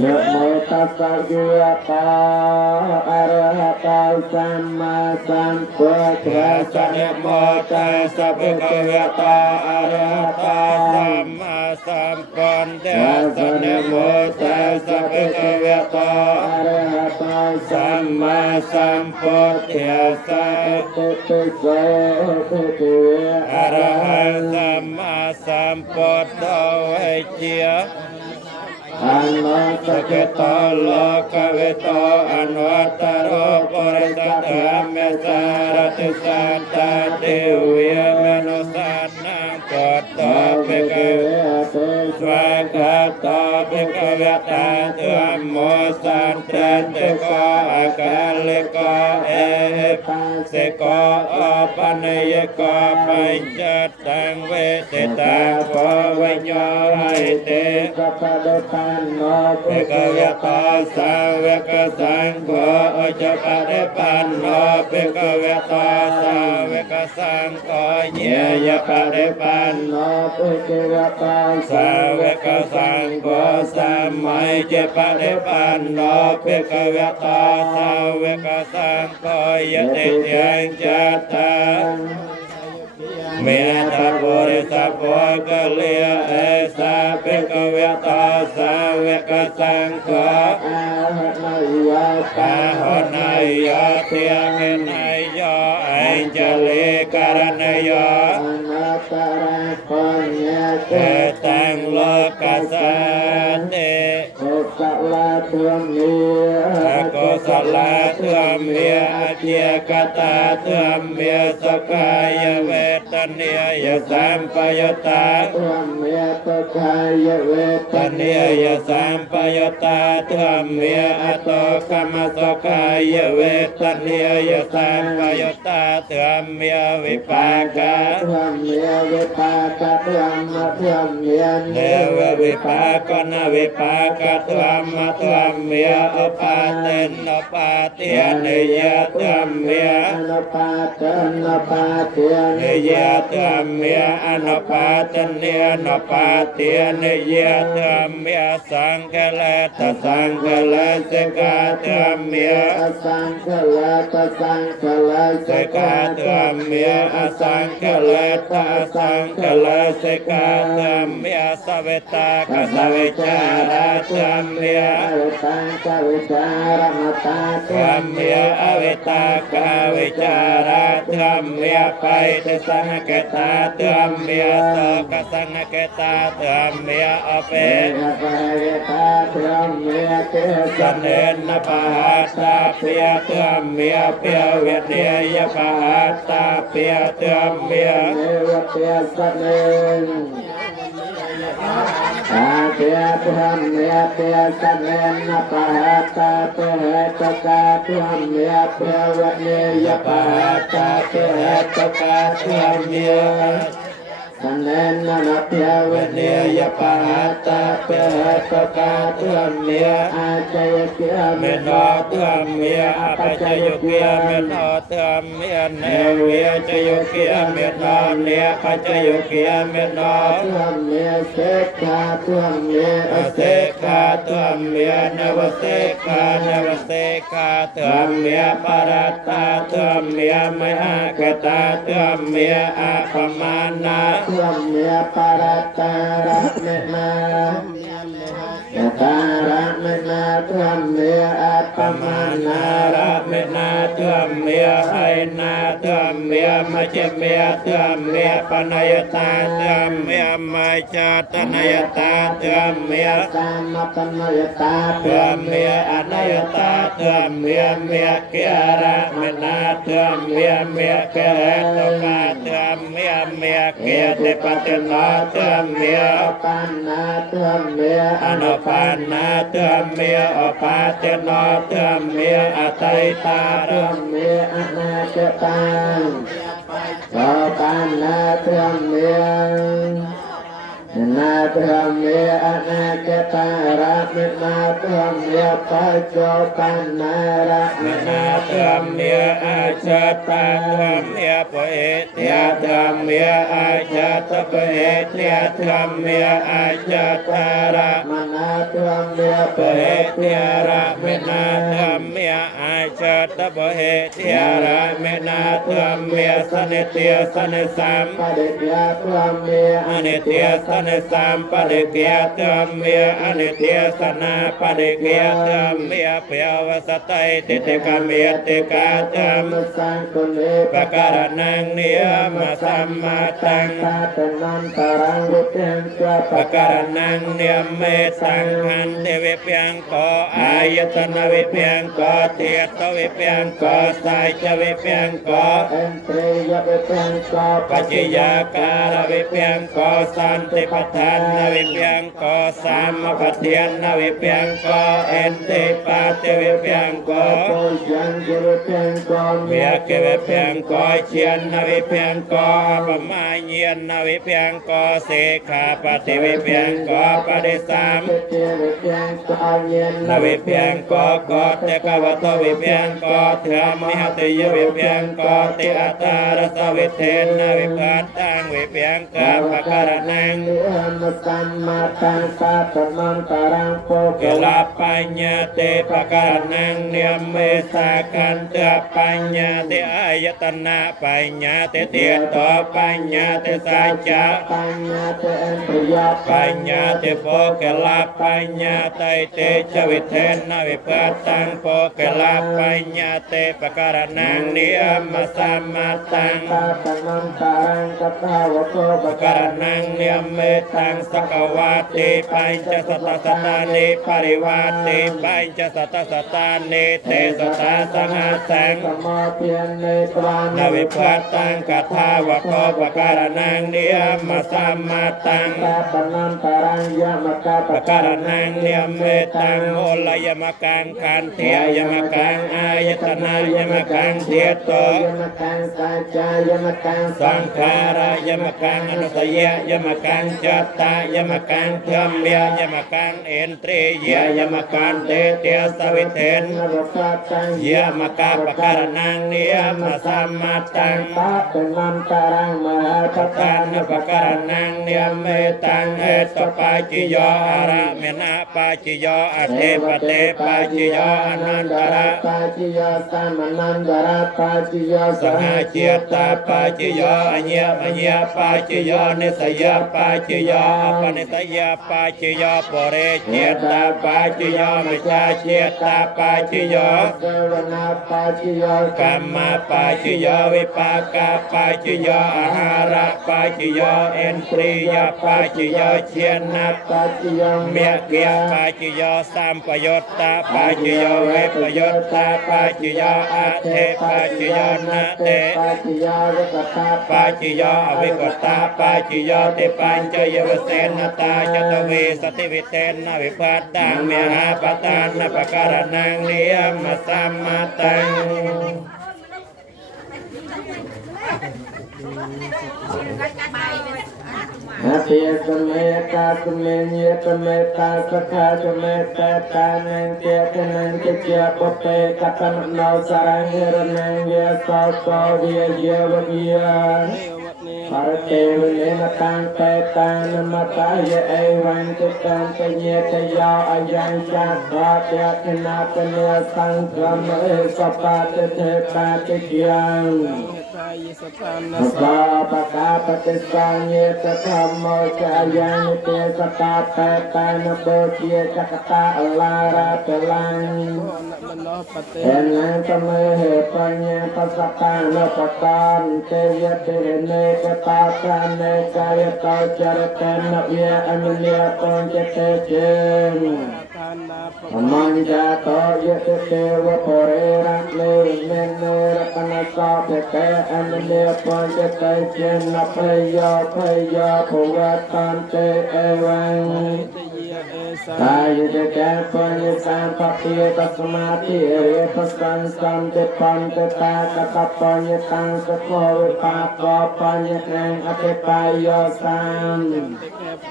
นะโมตัสสะภะคะวะโตอะระหะโตสัมมาสัมพุทธัสสะนะโมตัสสะภะคะวะโตอะระหะโตสัมมาสัมพุทธัสสะนะโมตัสสะภะคะวะโตอะระหะโตสัมมาสัมพุทธัสสะตุตุโสตุตุอะระหะสัมมาสัมพุทโธเวเจียอันวัตเกตโลกเวโตอันวัตโรปริสัทธาเมสารติสัตตาเทวีมนุสันนังกตโตเปกเวตุสวากาโตเปกเวตาตุอัมโมสันตันเตโกอาการเลโกเอปัสสโกอปันเยโกปัญจตังเวเตตาโพวิญโยหิเตกัปปะโดปันโนเปกเวตาสาวกสังโฆจะปะเดปันโนเปกเวตาสาวกสังโฆเยยะปะเดปันโนเปกเวตาสาวกสังโฆสัมมัยเจปะเดปันโนเปกเวตาสาวกสังโฆยะเตยังจัตตาเมตตาปุริสัพพะกะเลียเอสาเปกเวตาสาวกสังโฆอาหะนายะอาหะนายะเทียเมนายะอัญจลิการณยะอนัตตระปัญญาเตตังโลกัสสะเตโกสลาเทือมเมียโกสลาเทือมเมียเจียกตาเทือมเมียสกายเวทเนียยสัมปยตาเทือมเมียสกายเวทเนียยสัมปยตาเทือมเมียอโตกรรมสกายเวทเนียยสัมปยตาเทือมเมียวิปากาเทือมเมียวิปากาเทือมเทือมเมียเนววิปากนวิปากาเทือมเทือมเมียอปาเตนอปาเตียเนยเทือมเมียอนปาเตนอปาเตียเนยเทือมเมียอนปาเตเนียนปาเตียเนยเทือมเมียสังฆเลตสังฆเลสกาเทือมเมียสังฆเลตสังฆเลสกาเทือมเมียสังฆเลตสังฆเลสกาเทือมเมียสเวตากสเวจาราเทือมเมียสังฆวิจารมตาเทือมเมียอเวตากาวิจาราเทือมเมียไปเตสังเกตาเทือมเมียโสกสังเกตาเทือมเมียอเปไปตาเทือมเมียเตสันเนนปะหัตตาเปียเทือมเมียเปียเวทเนียปะหัตตาเปียเทือมเมียเนวเปียสันเนนอาเปียเทือมเมียเปียสันเนนปะหัตตาเปียตกาเทือมเมียเปียเวทเนียปะหัตตาเปียตกาเทือมเมียสันเนนนเปียเวทเนียปะหัตตาเปียตกาเทือมเมียอาเจยเกียเมนอเทือมเมียอปัจจยุเกียเมนอเทือมเมียเนเวียจยุเกียเมนอเนียปัจจยุเกียเมนอเทือมเมียเสกขาเทือมเมียเสกขาเทือมเมียนวเสกขานวเสกขาเทือมเมียปรัตตาเทือมเมียมหากตาเทือมเมียอาปมานาเทือมเมียปรัตตาระเมนาตาระเมนาเทือมเมียอาปมานาระเมนาเทือมเมียให้นาเทือมเมียมเจเมียเทือมเมียปนายตาเทือมเมียมาจาตนายตาเทือมเมียสามปนายตาเทือมเมียอนายตาเทือมเมียเมียเกียระเมนาเทือมเมียเมียเกเรตกาเทือมเมียเมียเกียติปตินาเทือมเมียปานาเทือมเมียอนปานาเทือมเมียอปาเตนาเทือมเมียอตัยตาเทือมเมียอนาเจตังปานาเทือมเมียนา ธรรมเมอนาคตาระมินาธรรมเมปัจโจปันนาระมินาธรรมเมอาชาตาธรรมเมปะเหติยธรรมเมอาชาตปะเหติยธรรมเมอาชาตาระมนาธรรมเมปะเหติยระมินาธรรมเมอาชาตปะเหติยระมินาธรรมเมสนิเตียสนิสัมปะเดกยธรรมเมอนิเตียสนิสัมปะเดกยธรรมเมอนิเตียสนาปะเดกยธรรมเมเปียวสตัยติเตกะเมติกาธรรมสังคุเนปะการนังนิยมสัมมาตังตาตนันตารังวิเปียงกะปะการนังนิยมเมสังขันเทวิเปียงโกอายตนะวิเปียงโกเทียตวิเปียงโกสายจวิเปียงโกอันเตยวิเปียงโกปัจจิยาการวิเปียงโกสันติปัฏฐานวิเปียงโกสามปัฏฐานวิเปียงโกเอนติปัตติวิเปียงโกโกยันจิวิเปียงโกเมียเกวิเปียงโกเชียนวิเปียงโกปมาเยียนวิเปียงโกเสขาปฏิวิเปียงโกปฏิสามวิเปียงโกเยียนวิเปียงโกโกเตกวตวิเปียงโกเถามิหติยวิเปียงโกเตอัตตารสวิเทนวิปัตตังวิเปียงกะภะการนังมสัมมาตังสัตมังตารังโปเกลาปัญญาเตภะการนังเนียมเมสากันเตปัญญาเตอายตนะปัญญาเตเตโตปัญญาเตสัจจะปัญญาเตอันตริยปัญญาเตโปเกลาปัญญาไตเตจวิเทนวิปัตตังโปเกลาปัญญาเตภะการนังเนียมสัมมาตังสัตมังตารังกัตถาวโตภะการนังเนียมเมตังสกวาติปัญจสัตตสัตตานิปริวาติปัญจสัตตสัตตานิเตสตาสังหาสังสมาเพียนในตวานวิปัตตังกัตถาวโตภะการนังเนียมสัมมาตังสัตนันตารังยมกะภะการนังเนียมเมตังโอลยมกังคันเทียยมกังอายตนายมกังเทียโตยมกังสัจจายมกังสังขารายมกังอนุสยยมกังจัตตายมกังธรรมยมกังเอนตรียมกังเตเตสวิเทนยมกังปะการนังเนียมสัมมาตังตาเป็นนันตารังมหาปตานปะการนังเนียมเมตังเอตปัจจิโยอาระเมนะปัจจิโยอเทปเตปัจจิโยอนันตระปัจจิโยสัมนันตระปัจจิโยสหเจตาปัจจิโยอัญญปัจจิโยนิสยปัจจิโยอปนิสยปัจจิโยปเรเจตาปัจจิโยมิจฉาเจตาปัจจิโยเสวนาปัจจิโยกัมมาปัจจิโยวิปากาปัจจิโยอาหาระปัจจิโยเอนทรียปัจจิโยเชียนะปัจจิโยเมียเกียปัจจิโยสัมปยุตตาปัจจิโยเวปยุตตาปัจจิโยอาเทปัจจิโยนาเตปัจจิโยวิกตาปัจจิโยอวิกตาปัจจิโยติปัญจยวเสนตาจตวีสติวิเตนวิภัตตังเมหาปตานปะการนังเนียมสัมมาตังนาเทียสเมตาสเมเนียสเมตาสกาสเมตาตานังเจตนังเจเจปเปกัตนโนสารังเรนังเยสโสเวียเยวเวียปารเทวเนนตังเตตังนมตายเอวันตุตังเตเยตยาอายังจักราเตคนาเตเนสังฆมเอสปาเตเทตาเตเกียงสาปะกาปฏิสังเยตธรรมโมจายังเตสตาเตตานโบเชียจักตาอลาราเตลังเอ็นังตเมเหปัญญาปัสสตาโนปตานเตยเตเนกตาตาเนกายตาจารเตนเวียอนุเนียปัญจเตเจมัญจโตยะเตวะโพเรรังเลเมเนรตนะสาเปเตอนุเนียปัญจเตเจนพยาภวะตันเตเอวัง กายจะแก่ปัญญาสามปฏิยตสมาธิเรียปัสสันสัมเตปันเตตากตปัญญาตังสโควิปากกปัญญานังอธิปายโยสาม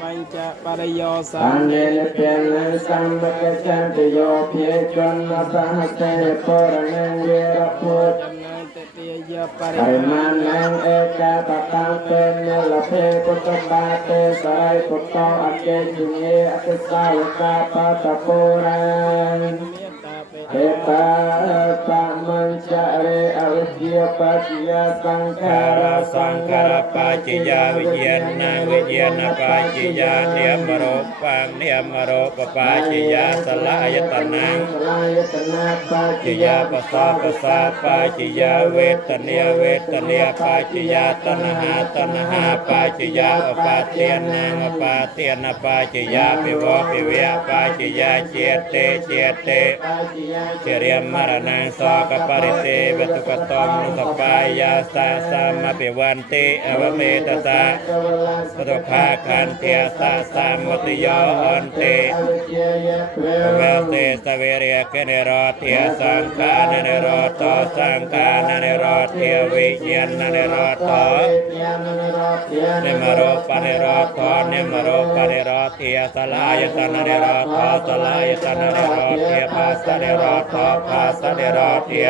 ปัญจปริโยสา อั ม นเนนเปียนสัมปะจันติโยเพียจนนาสหัสเตปรนังเวรพุทธ จำเนินเตติยป ป ริ ริ มา มาณนังเอกาตตังเป็นเนลเพปุตตบาเตสายปุตโตอเกจิเนอเกสาวกาปตะโพรัง เมตตาเป เอตาตามัญจเรอวิเชียปัจจยสังขาราสังขารปัจจยาวิญญาณังวิญญาณปัจจยาเนียมโรปังเนียมโรปปัจจยาสลายตนังสลายตนะปัจจยาปัสสะปัสสะปัจจยาเวทเนียเวทเนียปัจจยาตนะหาตนะหาปัจจยาอุปาเทนังอุปาเทนะปัจจยาปิโวปิเวปัจจยาเจเตเจเต เจริญมรณังสกปริเตเวทุกตมนุสปายาสาสามปิวันติอวเมตตาปตุภาคันเทียสาสามมติโยอันติเวเตสเวเรียกเนโรเทียสังขานเนโรโตสังขานเนโรเทียวิญญาณเนโรโตเนมโรปเนโรโตเนมโรปเนโรเทียสลายตนเนโรโตสลายตนเนโรเทียปัสสะเนโรโตปัสสะเนโรเทีย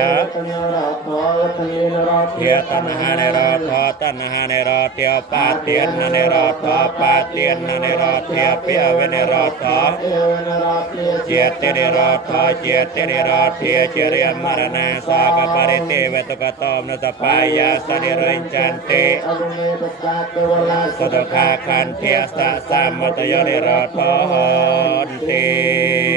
เทียตนะหะเนโรโตตนะหะเนโรเทียปาเตียนเนโรโตปาเตียนเนโรเทียเปียเวเนโรโตเจตเนโรโตเจตเนโรเทียเจริญมรณะสากปริเตเวตุกตมนุสปายาสนิริญจันติสตุคาคันเทียสะสามมตโยเนโรโตหนติ